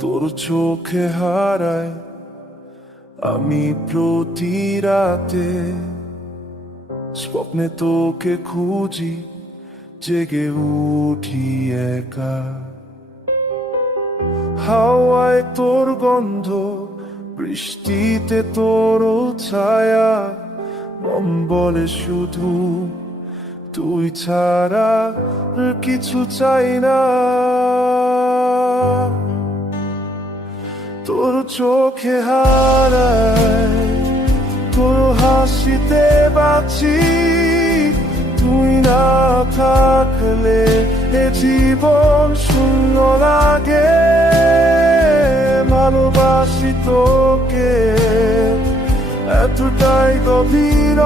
তোর চোখে হারায় আমি প্রতি রাতে, স্বপ্নে তোকে খুঁজি, জেগে উঠি একা। হাওয়ায় তোর গন্ধ, বৃষ্টিতে তোর ছায়া, মন বলে শুধু তুই ছাড়া আর কিছু চাই না। তোর চোখে হারায়, তোর হাসিতে বাঁচি, তুই না থাকলে এ জীবন শূন্য লাগে। ভালোবাসি তোকে এতটাই গভীর,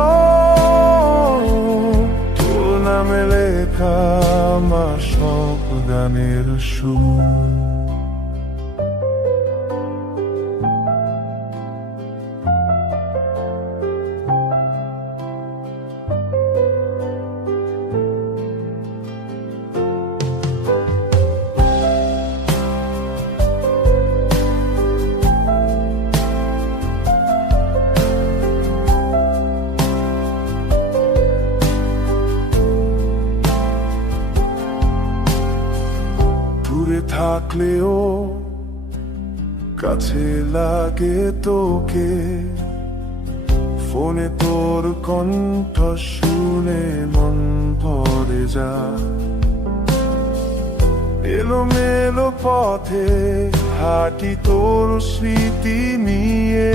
তোর নামে লেখা আমার সব গানের সুর। দূরে থাকলেও কাছে লাগে তোকে, ফোনে তোর কণ্ঠ শুনে মন ভরে যা। এলোমেলো পথে হাঁটি তোর স্মৃতি নিয়ে,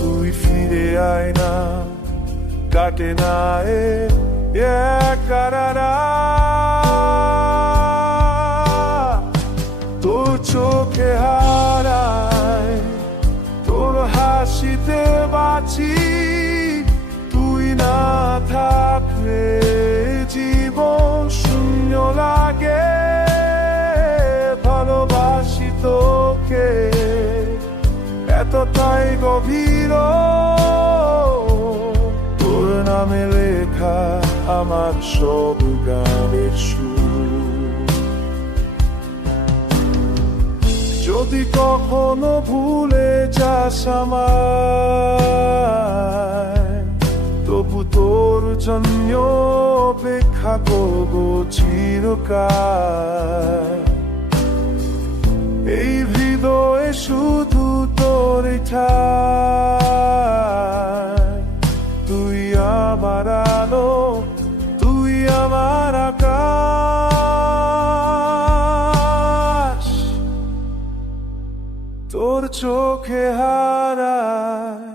তুই ফিরে আয় না, কাটে না একা। তোর চোখে হারায়, তোর হাসিতে বাঁচি, তুই না থাকলে জীবন শূন্য লাগে। ভালোবাসি তোকে এতটাই গভীর, তোর নামে লেখা আমার সব গানের সুর। যদি কখনো ভুলে যাস আমায়, তবু তোর জন্য অপেক্ষা করবো চিরকাল। এই হৃদয়ে শুধু তোর ঠাই, তুই আমার আলো, তুই আমার আকাশ। তোর চোখে হারায়,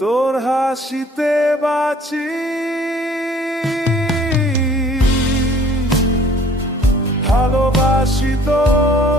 তোর হাসিতে বাঁচি, ভালোবাসি তোর